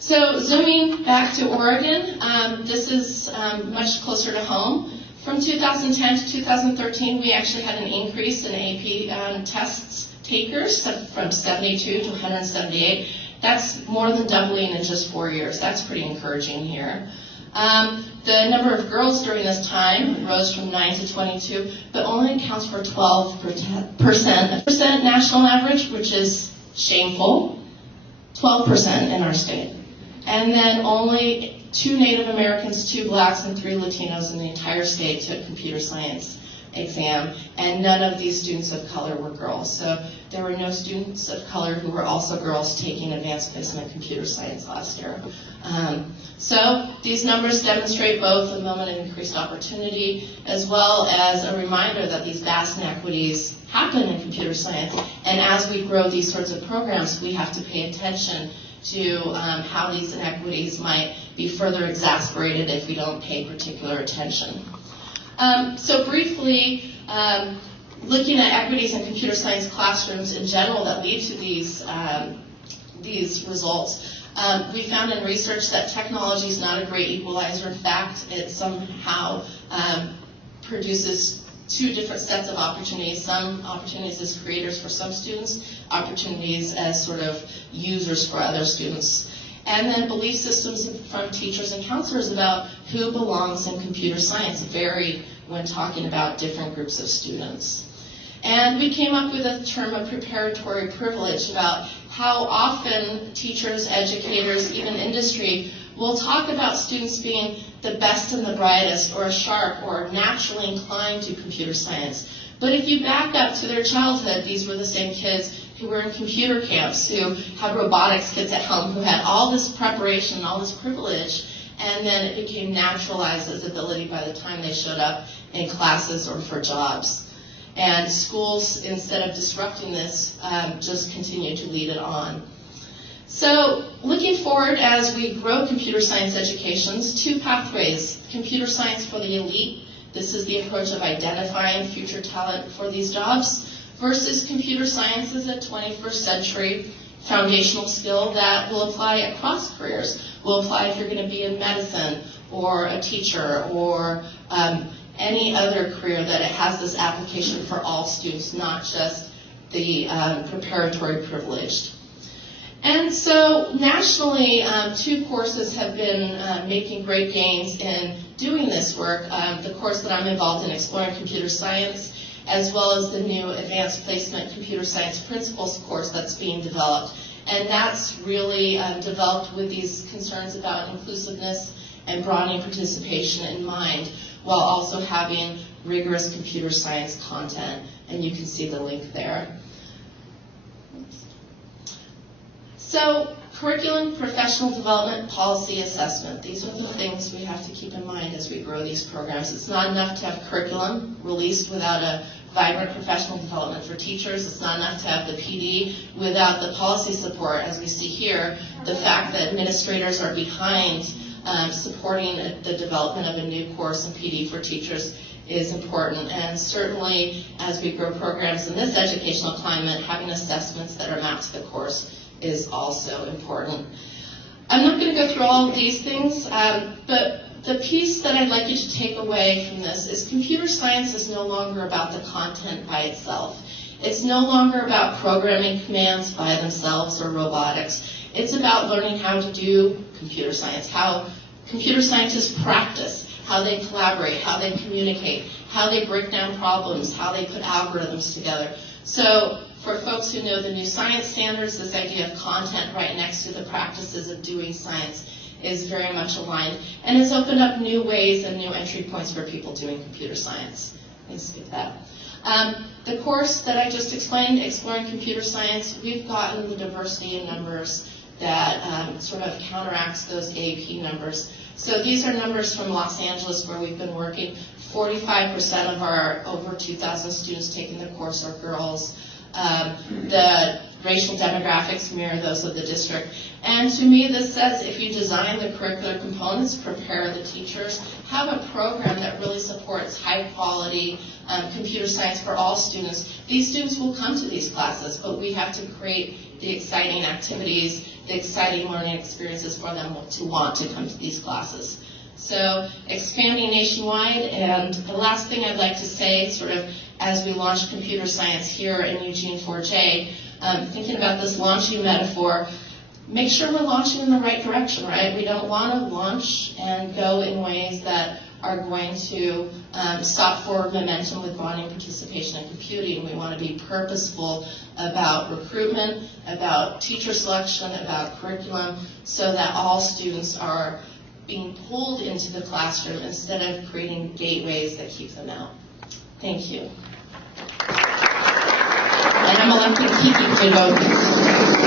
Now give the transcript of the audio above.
So zooming back to Oregon, this is much closer to home. From 2010 to 2013, we actually had an increase in AP tests takers from 72 to 178. That's more than doubling in just 4 years. That's pretty encouraging here. The number of girls during this time rose from 9 to 22, but only accounts for 12% national average, which is shameful, 12% in our state. And then only 2 Native Americans, 2 blacks, and 3 Latinos in the entire state took computer science exam, and none of these students of color were girls. So there were no students of color who were also girls taking advanced placement computer science last year. So these numbers demonstrate both a moment of increased opportunity as well as a reminder that these vast inequities happen in computer science, and as we grow these sorts of programs, we have to pay attention to how these inequities might be further exacerbated if we don't pay particular attention. So briefly, looking at equities in computer science classrooms in general that lead to these results, we found in research that technology is not a great equalizer. In fact, it somehow produces 2 different sets of opportunities. Some opportunities as creators for some students, opportunities as sort of users for other students. And then belief systems from teachers and counselors about who belongs in computer science vary when talking about different groups of students. And we came up with a term of preparatory privilege about how often teachers, educators, even industry will talk about students being the best and the brightest or sharp or naturally inclined to computer science. But if you back up to their childhood, these were the same kids who were in computer camps, who had robotics kits at home, who had all this preparation, all this privilege, and then it became naturalized as ability by the time they showed up in classes or for jobs. And schools, instead of disrupting this, just continue to lead it on. So looking forward as we grow computer science educations, 2 pathways: computer science for the elite. This is the approach of identifying future talent for these jobs, versus computer science as a 21st century foundational skill that will apply across careers. Will apply if you're going to be in medicine or a teacher or any other career, that it has this application for all students, not just the preparatory privileged. And so nationally, 2 courses have been making great gains in doing this work. The course that I'm involved in, Exploring Computer Science, as well as the new Advanced Placement Computer Science Principles course that's being developed. And that's really developed with these concerns about inclusiveness and broadening participation in mind, while also having rigorous computer science content. And you can see the link there. So, curriculum, professional development, policy assessment. These are the things we have to keep in mind as we grow these programs. It's not enough to have curriculum released without a vibrant professional development for teachers. It's not enough to have the PD without the policy support, as we see here. The fact that administrators are behind supporting the development of a new course in PD for teachers is important. And certainly, as we grow programs in this educational climate, having assessments that are mapped to the course is also important. I'm not going to go through all of these things, but the piece that I'd like you to take away from this is computer science is no longer about the content by itself. It's no longer about programming commands by themselves or robotics. It's about learning how to do computer science, how computer scientists practice, how they collaborate, how they communicate, how they break down problems, how they put algorithms together. So for folks who know the new science standards, this idea of content right next to the practices of doing science is very much aligned, and it's opened up new ways and new entry points for people doing computer science. Let me skip that. The course that I just explained, Exploring Computer Science, we've gotten the diversity in numbers that sort of counteracts those AAP numbers. So these are numbers from Los Angeles where we've been working. 45% of our over 2,000 students taking the course are girls. The racial demographics mirror those of the district. And to me, this says if you design the curricular components, prepare the teachers, have a program that really supports high quality computer science for all students, these students will come to these classes, but we have to create the exciting activities, the exciting learning experiences for them to want to come to these classes. So expanding nationwide, and the last thing I'd like to say, sort of as we launch computer science here in Eugene 4J, thinking about this launching metaphor, make sure we're launching in the right direction, right? We don't want to launch and go in ways that are going to stop forward momentum with broadening participation in computing. We want to be purposeful about recruitment, about teacher selection, about curriculum, so that all students are being pulled into the classroom instead of creating gateways that keep them out. Thank you. And I'm electing Kiki to vote.